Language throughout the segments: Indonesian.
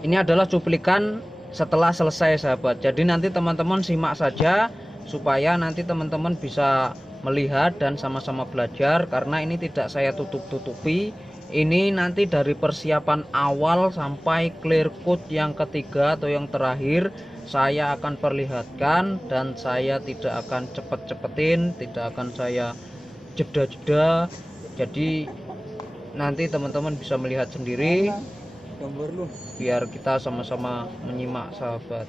Ini adalah cuplikan setelah selesai sahabat. Jadi nanti teman-teman simak saja supaya nanti teman-teman bisa melihat dan sama-sama belajar, karena ini tidak saya tutup-tutupi. Ini nanti dari persiapan awal sampai clear code yang ketiga atau yang terakhir saya akan perlihatkan, dan saya tidak akan cepet-cepetin, tidak akan saya jeda-jeda. Jadi nanti teman-teman bisa melihat sendiri biar kita sama-sama menyimak sahabat.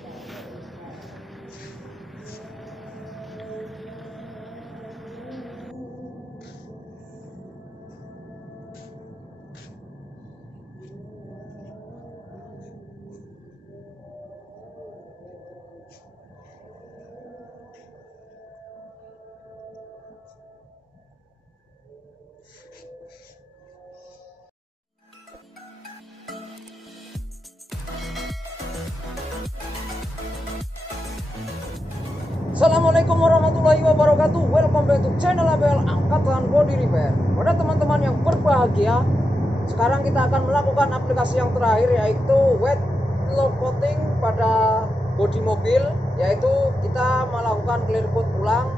Assalamualaikum warahmatullahi wabarakatuh. Welcome back to channel Abel Angkatan Body Repair. Pada teman-teman yang berbahagia, sekarang kita akan melakukan aplikasi yang terakhir, yaitu wet lock coating pada bodi mobil. Yaitu kita melakukan clear coat ulang,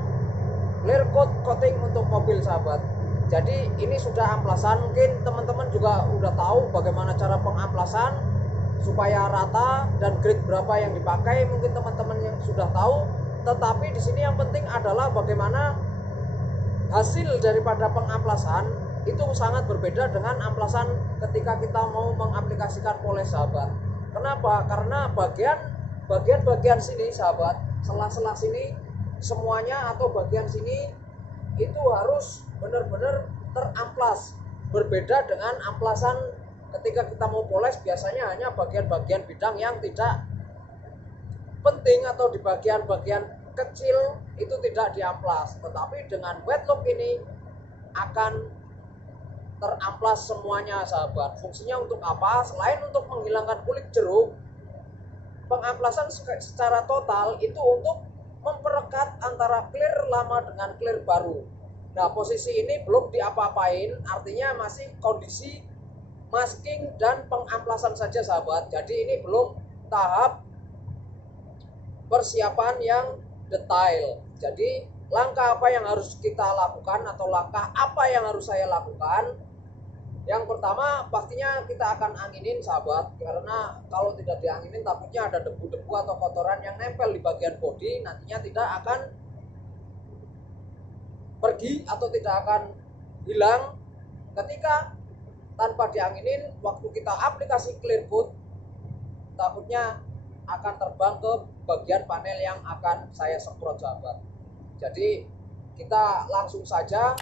clear coat coating untuk mobil sahabat. Jadi ini sudah amplasan. Mungkin teman-teman juga udah tahu bagaimana cara pengamplasan supaya rata dan grade berapa yang dipakai. Mungkin teman-teman yang sudah tahu. Tetapi di sini yang penting adalah bagaimana hasil daripada pengamplasan itu sangat berbeda dengan amplasan ketika kita mau mengaplikasikan poles sahabat. Kenapa? Karena bagian sini sahabat, sela-sela sini semuanya atau bagian sini itu harus benar-benar teramplas. Berbeda dengan amplasan ketika kita mau poles, biasanya hanya bagian-bagian bidang yang tidak penting atau di bagian-bagian kecil itu tidak diamplas. Tetapi dengan wet lock ini akan teramplas semuanya sahabat. Fungsinya untuk apa? Selain untuk menghilangkan kulit jeruk, pengamplasan secara total itu untuk memperekat antara clear lama dengan clear baru. Nah, posisi ini belum diapa-apain, artinya masih kondisi masking dan pengamplasan saja sahabat. Jadi ini belum tahap persiapan yang detail. Jadi langkah apa yang harus kita lakukan atau langkah apa yang harus saya lakukan? Yang pertama pastinya kita akan anginin sahabat, karena kalau tidak dianginin takutnya ada debu-debu atau kotoran yang nempel di bagian bodi, nantinya tidak akan pergi atau tidak akan hilang ketika tanpa dianginin. Waktu kita aplikasi clear coat takutnya akan terbang ke bagian panel yang akan saya semprot sahabat. Jadi kita langsung saja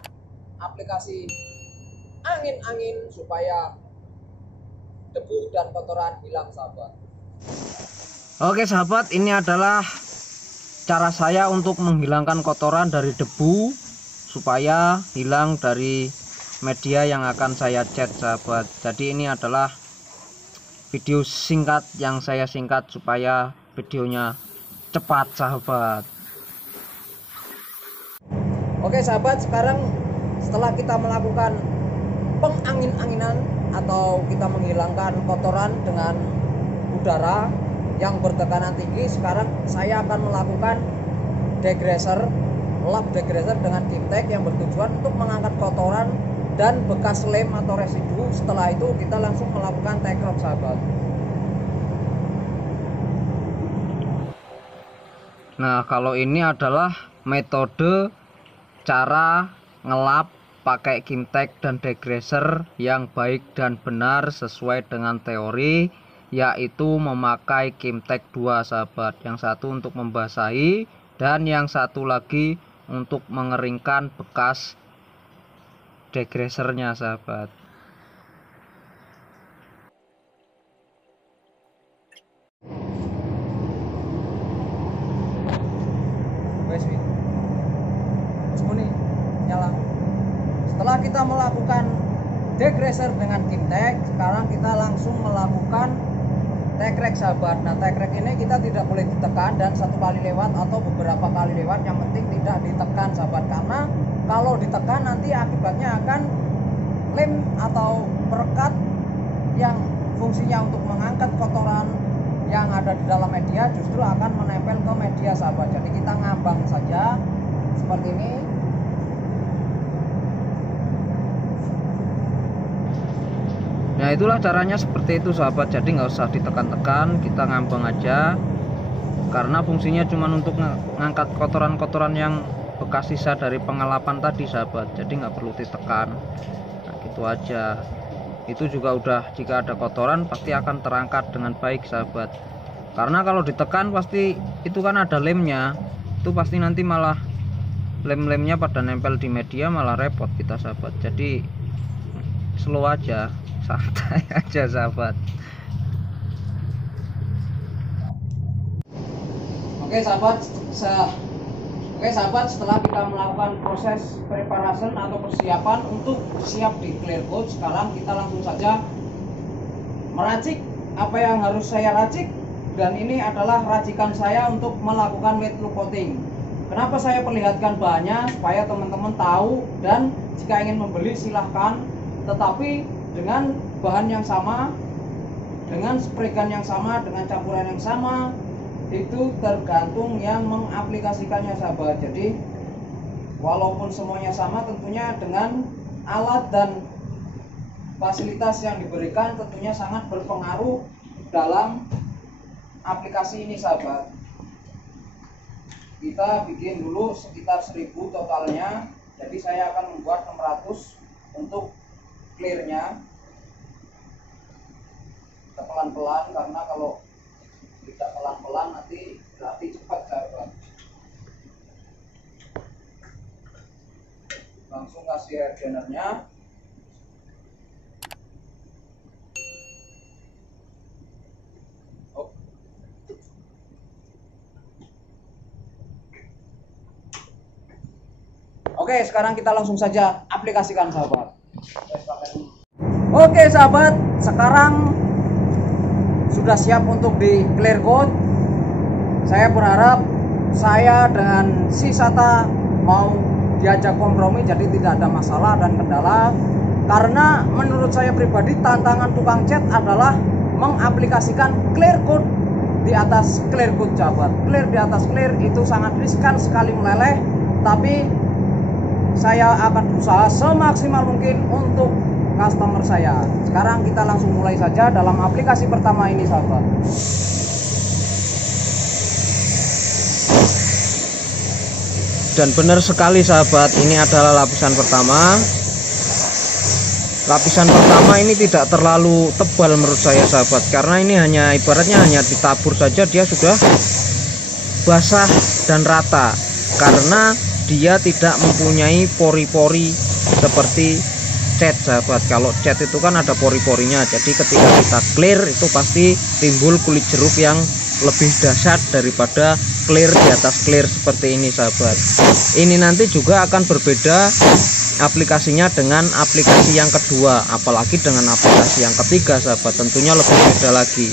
aplikasi angin-angin supaya debu dan kotoran hilang sahabat. Oke sahabat, ini adalah cara saya untuk menghilangkan kotoran dari debu supaya hilang dari media yang akan saya cat sahabat. Jadi ini adalah video singkat yang saya singkat supaya videonya cepat sahabat. Oke sahabat, sekarang setelah kita melakukan pengangin-anginan atau kita menghilangkan kotoran dengan udara yang bertekanan tinggi, sekarang saya akan melakukan degreaser, lap degreaser dengan Kimtek yang bertujuan untuk mengangkat kotoran dan bekas lem atau residu. Setelah itu kita langsung melakukan take rub sahabat. Nah, kalau ini adalah metode cara ngelap pakai Kimtek dan degreaser yang baik dan benar sesuai dengan teori, yaitu memakai Kimtek 2 sahabat. Yang satu untuk membasahi dan yang satu lagi untuk mengeringkan bekas degreasernya sahabat. Setelah kita melakukan degreaser dengan Kimtek, sekarang kita langsung melakukan tekrek sahabat. Nah, tekrek ini kita tidak boleh ditekan dan satu kali lewat atau beberapa kali lewat, yang penting tidak ditekan sahabat, karena kalau ditekan nanti akibatnya akan lem atau perekat yang fungsinya untuk mengangkat kotoran yang ada di dalam media justru akan menempel ke media sahabat. Jadi kita ngambang saja seperti ini. Nah itulah caranya seperti itu sahabat. Jadi nggak usah ditekan-tekan, kita ngambang aja. Karena fungsinya cuma untuk ngangkat kotoran-kotoran yang bekas sisa dari pengelapan tadi sahabat. Jadi nggak perlu ditekan. Nah gitu aja. Itu juga udah, jika ada kotoran pasti akan terangkat dengan baik sahabat. Karena kalau ditekan pasti itu kan ada lemnya, itu pasti nanti malah lem-lemnya pada nempel di media, malah repot kita sahabat. Jadi slow aja, santai aja sahabat. Oke sahabat, setelah kita melakukan proses preparation atau persiapan untuk siap di clear coat, sekarang kita langsung saja meracik apa yang harus saya racik. Dan ini adalah racikan saya untuk melakukan wet look coating. Kenapa saya perlihatkan bahannya? Supaya teman-teman tahu, dan jika ingin membeli silahkan, tetapi dengan bahan yang sama, dengan spray gun yang sama, dengan campuran yang sama, itu tergantung yang mengaplikasikannya sahabat. Jadi walaupun semuanya sama, tentunya dengan alat dan fasilitas yang diberikan tentunya sangat berpengaruh dalam aplikasi ini sahabat. Kita bikin dulu sekitar 1000 totalnya. Jadi saya akan membuat 600 untuk clearnya. Kita pelan-pelan, karena kalau tidak pelan-pelan nanti berarti cepat sahabat. Langsung kasih air drainernya. Oke, sekarang kita langsung saja aplikasikan sahabat. Oke sahabat, sekarang sudah siap untuk di clear coat. Saya berharap saya dengan si Sata mau diajak kompromi, jadi tidak ada masalah dan kendala. Karena menurut saya pribadi tantangan tukang cat adalah mengaplikasikan clear coat di atas clear coat sahabat. Clear di atas clear itu sangat riskan sekali meleleh, tapi saya akan berusaha semaksimal mungkin untuk customer saya. Sekarang kita langsung mulai saja dalam aplikasi pertama ini sahabat. Dan benar sekali sahabat, ini adalah lapisan pertama. Lapisan pertama ini tidak terlalu tebal menurut saya sahabat, karena ini hanya ibaratnya hanya ditabur saja dia sudah basah dan rata, karena dia tidak mempunyai pori-pori seperti cat sahabat. Kalau cat itu kan ada pori-porinya, jadi ketika kita clear itu pasti timbul kulit jeruk yang lebih dahsyat daripada clear di atas clear seperti ini sahabat. Ini nanti juga akan berbeda aplikasinya dengan aplikasi yang kedua, apalagi dengan aplikasi yang ketiga sahabat, tentunya lebih beda lagi.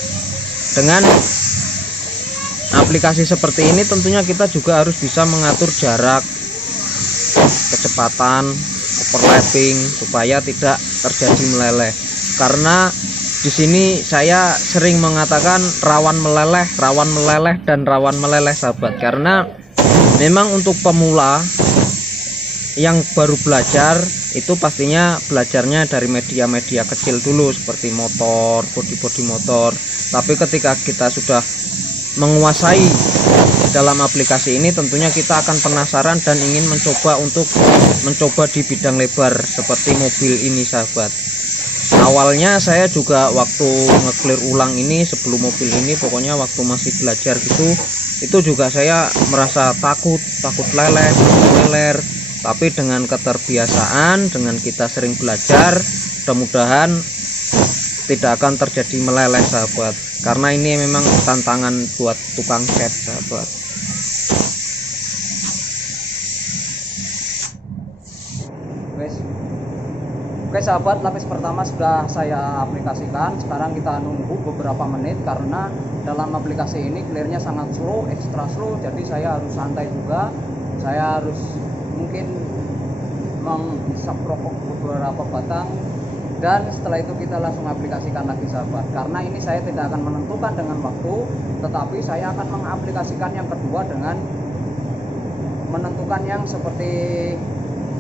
Dengan aplikasi seperti ini tentunya kita juga harus bisa mengatur jarak, kecepatan, overlapping, supaya tidak terjadi meleleh. Karena di sini saya sering mengatakan rawan meleleh dan rawan meleleh sahabat, karena memang untuk pemula yang baru belajar itu pastinya belajarnya dari media-media kecil dulu seperti motor, bodi-bodi motor. Tapi ketika kita sudah menguasai dalam aplikasi ini, tentunya kita akan penasaran dan ingin mencoba di bidang lebar seperti mobil ini sahabat. Awalnya saya juga waktu nge-clear ulang ini sebelum mobil ini, pokoknya waktu masih belajar gitu, itu juga saya merasa takut leleh, meler. Tapi dengan keterbiasaan, dengan kita sering belajar, mudah-mudahan tidak akan terjadi meleleh sahabat. Karena ini memang tantangan buat tukang cat sahabat. Oke sahabat, lapis pertama sudah saya aplikasikan. Sekarang kita nunggu beberapa menit, karena dalam aplikasi ini clearnya sangat slow, ekstra slow. Jadi saya harus santai juga. Saya harus mungkin menghisap rokok beberapa batang dan setelah itu kita langsung aplikasikan lagi sahabat. Karena ini saya tidak akan menentukan dengan waktu, tetapi saya akan mengaplikasikan yang kedua dengan menentukan yang seperti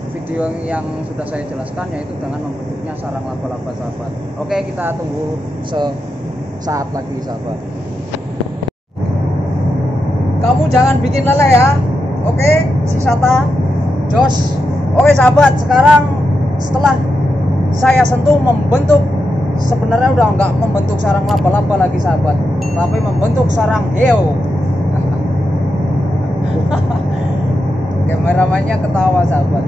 video yang sudah saya jelaskan, yaitu dengan membentuknya sarang laba-laba sahabat. Oke, kita tunggu sesaat lagi sahabat. Kamu jangan bikin leleh ya. Oke, si Sata Jos. Oke sahabat, sekarang setelah saya sentuh membentuk, sebenarnya udah nggak membentuk sarang laba-laba lagi sahabat, tapi membentuk sarang hiu. Kameramannya ketawa sahabat.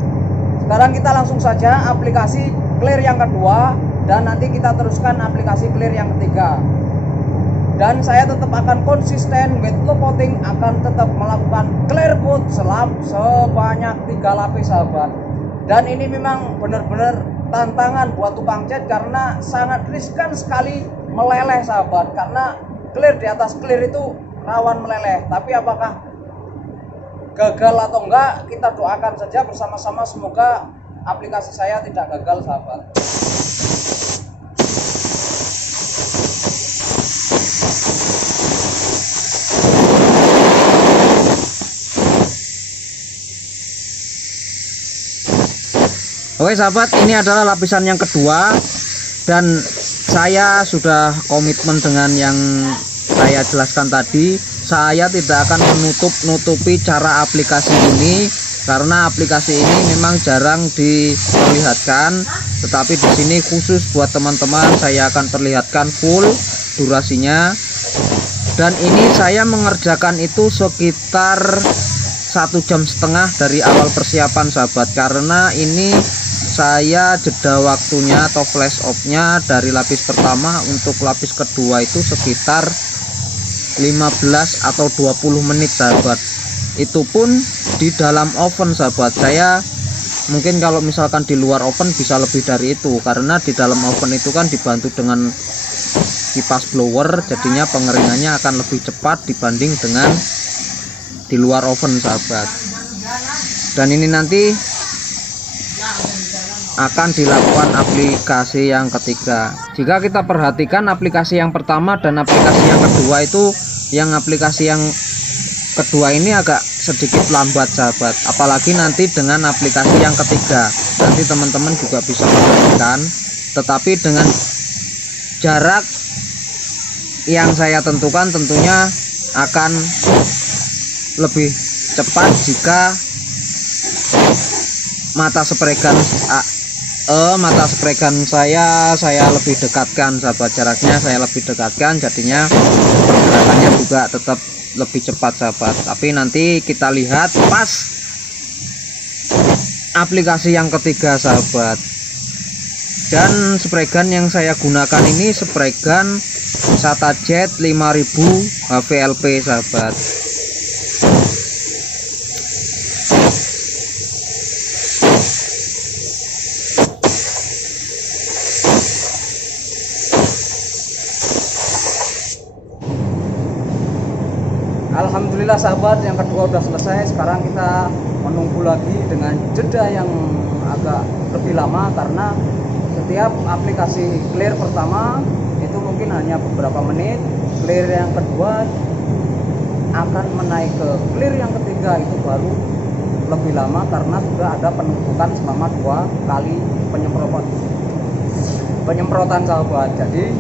Sekarang kita langsung saja aplikasi clear yang kedua, dan nanti kita teruskan aplikasi clear yang ketiga. Dan saya tetap akan konsisten with low coating, akan tetap melakukan clear coat sebanyak 3 lapis sahabat. Dan ini memang benar-benar tantangan buat tukang cat karena sangat riskan sekali meleleh sahabat, karena clear di atas clear itu rawan meleleh. Tapi apakah gagal atau enggak, kita doakan saja bersama-sama, semoga aplikasi saya tidak gagal sahabat. Oke sahabat, ini adalah lapisan yang kedua, dan saya sudah komitmen dengan yang saya jelaskan tadi. Saya tidak akan menutupi cara aplikasi ini karena aplikasi ini memang jarang diperlihatkan, tetapi di sini khusus buat teman-teman saya akan perlihatkan full durasinya. Dan ini saya mengerjakan itu sekitar 1,5 jam dari awal persiapan sahabat, karena ini saya jeda waktunya atau flash off-nya dari lapis pertama untuk lapis kedua itu sekitar 15 atau 20 menit sahabat. Itu pun di dalam oven sahabat. Saya mungkin kalau misalkan di luar oven bisa lebih dari itu, karena di dalam oven itu kan dibantu dengan kipas blower, jadinya pengeringannya akan lebih cepat dibanding dengan di luar oven sahabat. Dan ini nanti akan dilakukan aplikasi yang ketiga. Jika kita perhatikan aplikasi yang pertama dan aplikasi yang kedua itu, yang aplikasi yang kedua ini agak sedikit lambat sahabat, apalagi nanti dengan aplikasi yang ketiga. Nanti teman-teman juga bisa perhatikan, tetapi dengan jarak yang saya tentukan tentunya akan lebih cepat jika mata spregan saya lebih dekatkan sahabat, jaraknya saya lebih dekatkan, jadinya pergerakannya juga tetap lebih cepat sahabat. Tapi nanti kita lihat pas aplikasi yang ketiga sahabat. Dan spregan yang saya gunakan ini spregan SataJet 5000 HVLP sahabat. Alhamdulillah sahabat, yang kedua udah selesai. Sekarang kita menunggu lagi dengan jeda yang agak lebih lama, karena setiap aplikasi clear pertama itu mungkin hanya beberapa menit, clear yang kedua akan menaik ke clear yang ketiga itu baru lebih lama, karena sudah ada penumpukan selama 2 kali penyemprotan sahabat. Jadi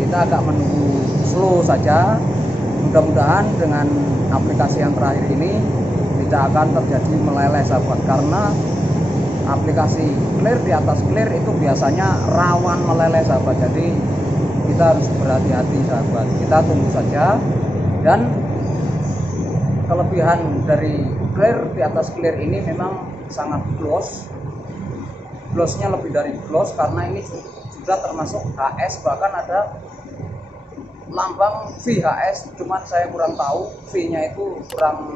kita agak menunggu slow saja. Mudah-mudahan dengan aplikasi yang terakhir ini tidak akan terjadi meleleh sahabat, karena aplikasi clear di atas clear itu biasanya rawan meleleh sahabat. Jadi kita harus berhati-hati sahabat. Kita tunggu saja. Dan kelebihan dari clear di atas clear ini memang sangat glossnya lebih dari gloss, karena ini sudah termasuk HS, bahkan ada lambang VHS, cuman saya kurang tahu, V-nya itu kurang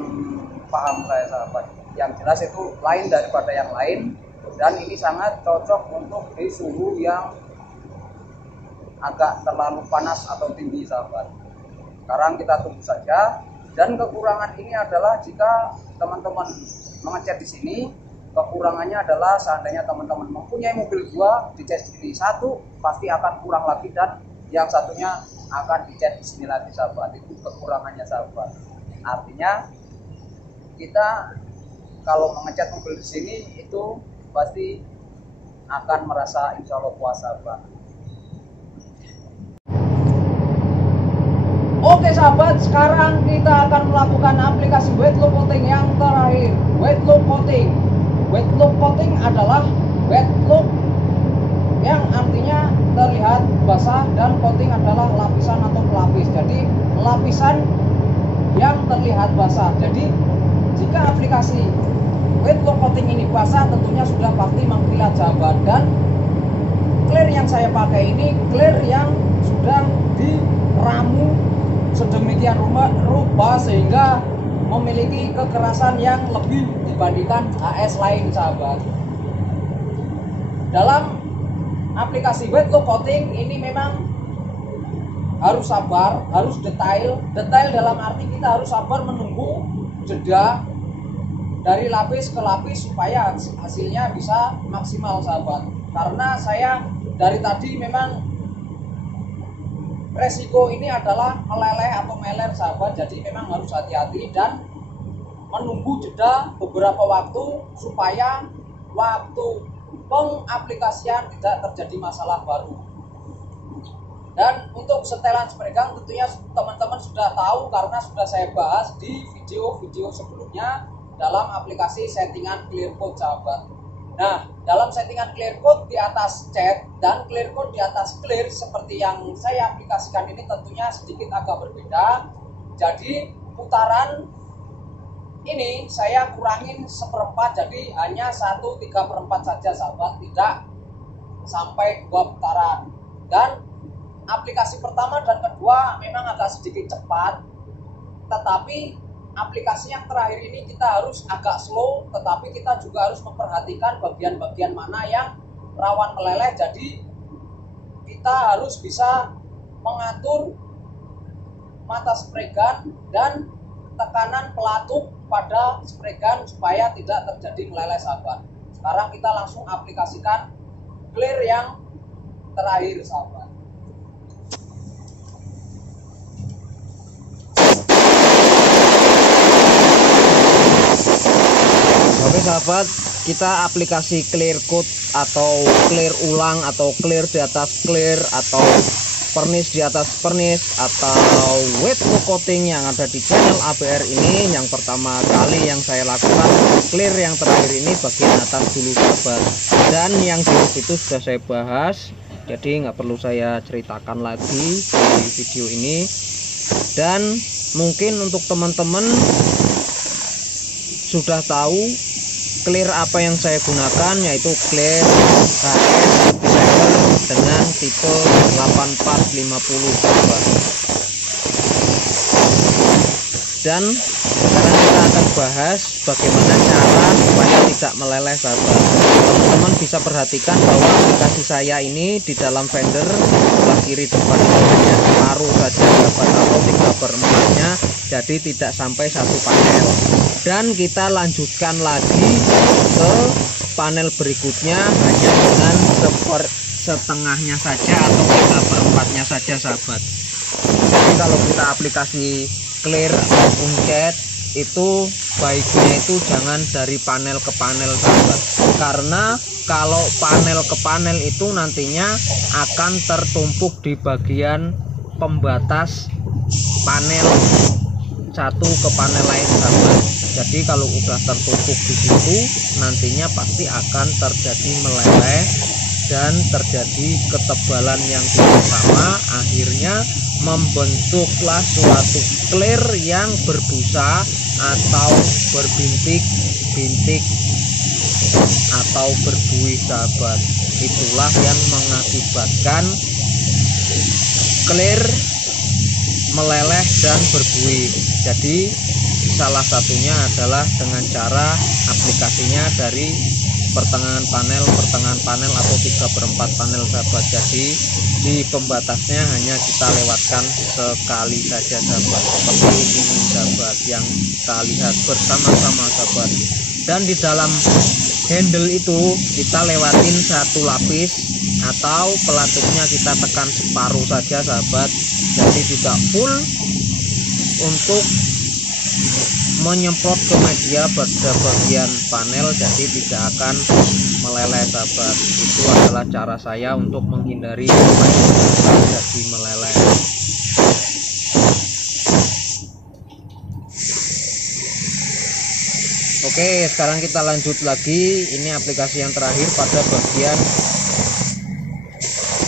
paham saya sahabat. Yang jelas itu lain daripada yang lain, dan ini sangat cocok untuk di suhu yang agak terlalu panas atau tinggi sahabat. Sekarang kita tunggu saja. Dan kekurangan ini adalah jika teman-teman mengecat di sini Kekurangannya adalah seandainya teman-teman mempunyai mobil 2, dicat di satu pasti akan kurang lagi, dan yang satunya akan dicat di sini lagi sahabat. Itu kekurangannya sahabat. Artinya kita kalau mengecat mobil di sini itu pasti akan merasa insya Allah puas sahabat. Oke sahabat, sekarang kita akan melakukan aplikasi wet look coating yang terakhir. Wet look coating. Wet look coating adalah wet look yang artinya terlihat basah, dan coating adalah lapisan atau pelapis. Jadi lapisan yang terlihat basah. Jadi jika aplikasi wet look coating ini basah, tentunya sudah pasti mengkilat sahabat. Dan clear yang saya pakai ini clear yang sudah diramu sedemikian rupa sehingga memiliki kekerasan yang lebih dibandingkan AS lain sahabat. Dalam aplikasi wet look coating ini memang harus sabar, harus detail dalam arti kita harus sabar menunggu jeda dari lapis ke lapis supaya hasilnya bisa maksimal sahabat. Karena saya dari tadi memang resiko ini adalah meleleh atau meler sahabat, jadi memang harus hati-hati dan menunggu jeda beberapa waktu supaya waktu pengaplikasian tidak terjadi masalah baru. Dan untuk setelan spray gun tentunya teman-teman sudah tahu karena sudah saya bahas di video-video sebelumnya dalam aplikasi settingan clear coat sahabat. Nah, dalam settingan clear coat di atas cat dan clear coat di atas clear seperti yang saya aplikasikan ini tentunya sedikit agak berbeda. Jadi putaran ini saya kurangin 1/4, jadi hanya 1/3/4 saja sahabat, tidak sampai 2 putaran. Dan aplikasi pertama dan kedua memang agak sedikit cepat, tetapi aplikasi yang terakhir ini kita harus agak slow, tetapi kita juga harus memperhatikan bagian-bagian mana yang rawan meleleh. Jadi kita harus bisa mengatur mata spray gun dan tekanan pelatuk pada spray gun supaya tidak terjadi meleleh sahabat. Sekarang kita langsung aplikasikan clear yang terakhir sahabat. Oke sahabat, kita aplikasi clear coat atau clear ulang atau clear di atas clear atau pernis di atas pernis atau wet look coating yang ada di channel ABR ini. Yang pertama kali yang saya lakukan clear yang terakhir ini bagian atas dulu sahabat, dan yang di itu sudah saya bahas, jadi nggak perlu saya ceritakan lagi di video ini. Dan mungkin untuk teman-teman sudah tahu clear apa yang saya gunakan, yaitu clear HS dengan tipe 8450 sahabat. Dan sekarang kita akan bahas bagaimana cara supaya tidak meleleh sahabat. Teman-teman bisa perhatikan bahwa aplikasi saya ini di dalam fender sebelah kiri depan hanya separuh saja sahabat, atau 3/4-nya, jadi tidak sampai 1 panel. Dan kita lanjutkan lagi ke panel berikutnya hanya dengan setengahnya saja atau 3/4-nya saja sahabat. Jadi kalau kita aplikasi clear ataupun cat itu baiknya itu jangan dari panel ke panel sahabat, karena kalau panel ke panel itu nantinya akan tertumpuk di bagian pembatas panel satu ke panel lain sahabat. Jadi kalau udah tertumpuk di situ nantinya pasti akan terjadi meleleh dan terjadi ketebalan yang tidak sama, akhirnya membentuklah suatu clear yang berbusa atau berbintik-bintik atau berbuih sahabat. Itulah yang mengakibatkan clear meleleh dan berbuih. Jadi salah satunya adalah dengan cara aplikasinya dari pertengahan panel atau 3/4 panel sahabat. Jadi di pembatasnya hanya kita lewatkan sekali saja sahabat, seperti ini sahabat yang kita lihat bersama-sama sahabat. Dan di dalam handle itu kita lewatin satu lapis atau pelatutnya kita tekan separuh saja sahabat, jadi tidak full untuk menyemprot ke media pada bagian panel, jadi tidak akan meleleh sahabat. Itu adalah cara saya untuk menghindari jadi meleleh. Oke, sekarang kita lanjut lagi. Ini aplikasi yang terakhir pada bagian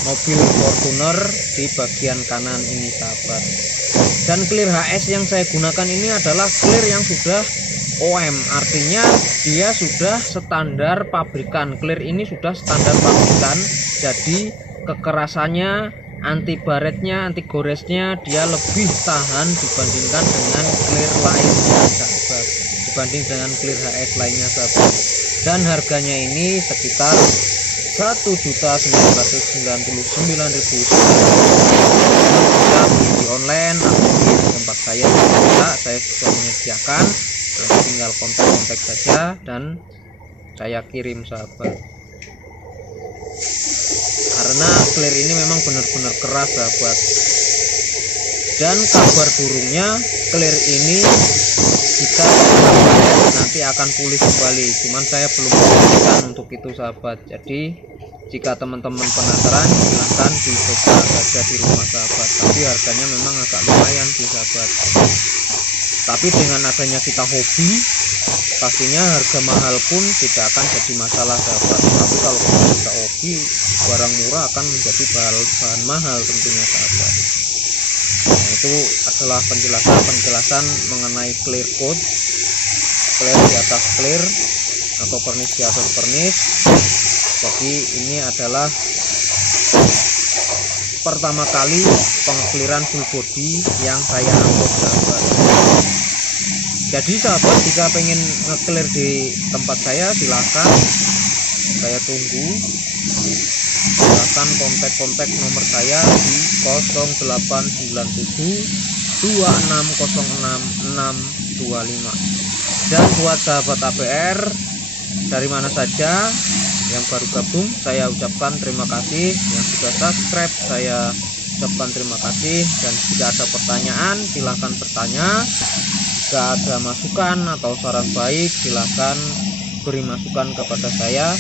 mobil Fortuner di bagian kanan ini sahabat. Dan clear HS yang saya gunakan ini adalah clear yang sudah OM, artinya dia sudah standar pabrikan. Clear ini sudah standar pabrikan, jadi kekerasannya, anti baretnya, anti goresnya dia lebih tahan dibandingkan dengan clear lainnya sahabat, dibanding dengan clear HS lainnya sahabat. Dan harganya ini sekitar 1.999.000. Bisa beli di online atau di tempat saya juga, saya sudah menyediakan. Nanti tinggal kontak-kontak saja dan saya kirim sahabat. Karena clear ini memang benar-benar keras sahabat. Dan kabar burungnya, clear ini jika nanti akan pulih kembali, cuman saya belum memastikan untuk itu sahabat. Jadi jika teman-teman penasaran silahkan dicoba saja di rumah sahabat, tapi harganya memang agak lumayan sih sahabat. Tapi dengan adanya kita hobi, pastinya harga mahal pun tidak akan jadi masalah sahabat. Tapi kalau kita hobi, barang murah akan menjadi bahan mahal tentunya sahabat. Nah, itu adalah penjelasan mengenai clear coat, clear di atas clear atau pernis di atas pernis. Jadi ini adalah pertama kali pengclearan full body yang saya angkut sahabat. Jadi sahabat jika pengen nge-clear di tempat saya silahkan, saya tunggu. Silahkan kontak nomor saya di 0897 2606 625. Dan buat sahabat APR dari mana saja yang baru gabung, saya ucapkan terima kasih. Yang sudah subscribe saya ucapkan terima kasih. Dan jika ada pertanyaan silahkan bertanya. Jika ada masukan atau saran baik silahkan beri masukan kepada saya,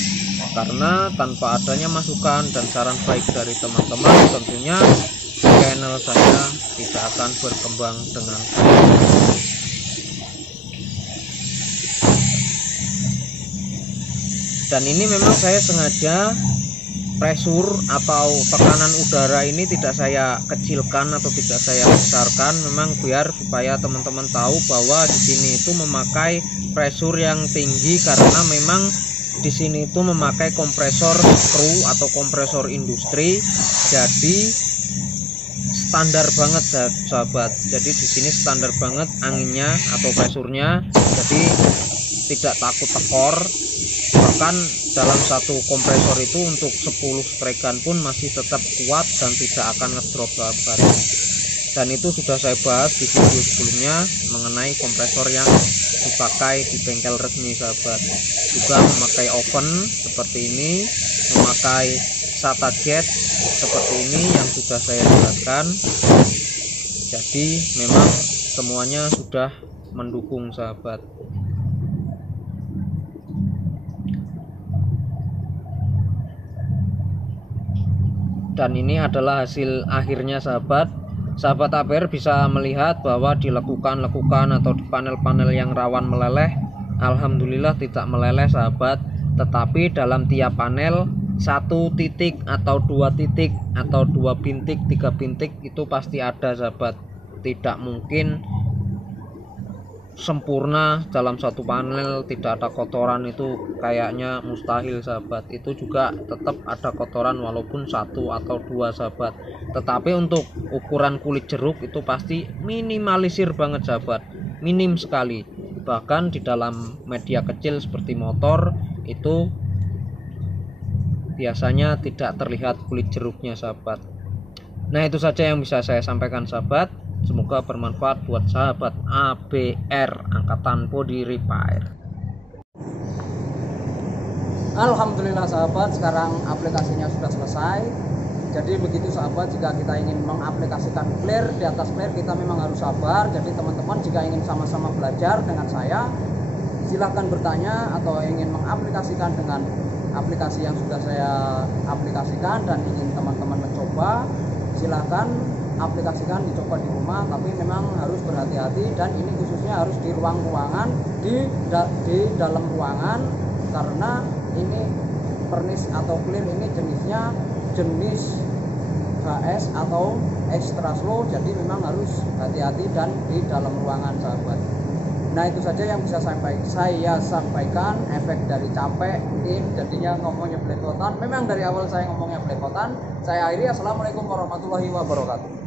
karena tanpa adanya masukan dan saran baik dari teman-teman tentunya channel saya tidak akan berkembang dengan baik. Dan ini memang saya sengaja pressure atau tekanan udara ini tidak saya kecilkan atau tidak saya besarkan, memang biar supaya teman-teman tahu bahwa di sini itu memakai pressure yang tinggi, karena memang di sini itu memakai kompresor screw atau kompresor industri, jadi standar banget sahabat. Jadi di sini standar banget anginnya atau pressurnya, jadi tidak takut tekor. Bahkan dalam satu kompresor itu untuk 10 strekan pun masih tetap kuat dan tidak akan ngedrop sahabat. Dan itu sudah saya bahas di video sebelumnya mengenai kompresor yang dipakai di bengkel resmi sahabat. Juga memakai oven seperti ini, memakai SATA jet seperti ini yang sudah saya jelaskan. Jadi memang semuanya sudah mendukung sahabat. Dan ini adalah hasil akhirnya sahabat. Sahabat APR bisa melihat bahwa di lekukan-lekukan atau di panel-panel yang rawan meleleh, alhamdulillah tidak meleleh sahabat. Tetapi dalam tiap panel 1 titik atau 2 titik atau 2 bintik, 3 bintik itu pasti ada sahabat. Tidak mungkin sempurna dalam satu panel tidak ada kotoran, itu kayaknya mustahil sahabat. Itu juga tetap ada kotoran walaupun 1 atau 2 sahabat. Tetapi untuk ukuran kulit jeruk itu pasti minimalisir banget sahabat, minim sekali. Bahkan di dalam media kecil seperti motor itu biasanya tidak terlihat kulit jeruknya sahabat. Nah, itu saja yang bisa saya sampaikan sahabat. Semoga bermanfaat buat sahabat APR Angkatan Body Repair. Alhamdulillah sahabat, sekarang aplikasinya sudah selesai. Jadi begitu sahabat, jika kita ingin mengaplikasikan clear di atas clear, kita memang harus sabar. Jadi teman-teman jika ingin sama-sama belajar dengan saya, silahkan bertanya, atau ingin mengaplikasikan dengan aplikasi yang sudah saya aplikasikan dan ingin teman-teman mencoba, silahkan aplikasikan, dicoba di rumah. Tapi memang harus berhati-hati, dan ini khususnya harus di ruangan, di dalam ruangan, karena ini furnace atau clear ini jenisnya jenis HS atau extra slow, jadi memang harus hati-hati dan di dalam ruangan sahabat. Nah itu saja yang bisa saya sampaikan. Efek dari capek mungkin jadinya ngomongnya belepotan. Memang dari awal saya ngomongnya belepotan. Saya akhiri. Assalamualaikum warahmatullahi wabarakatuh.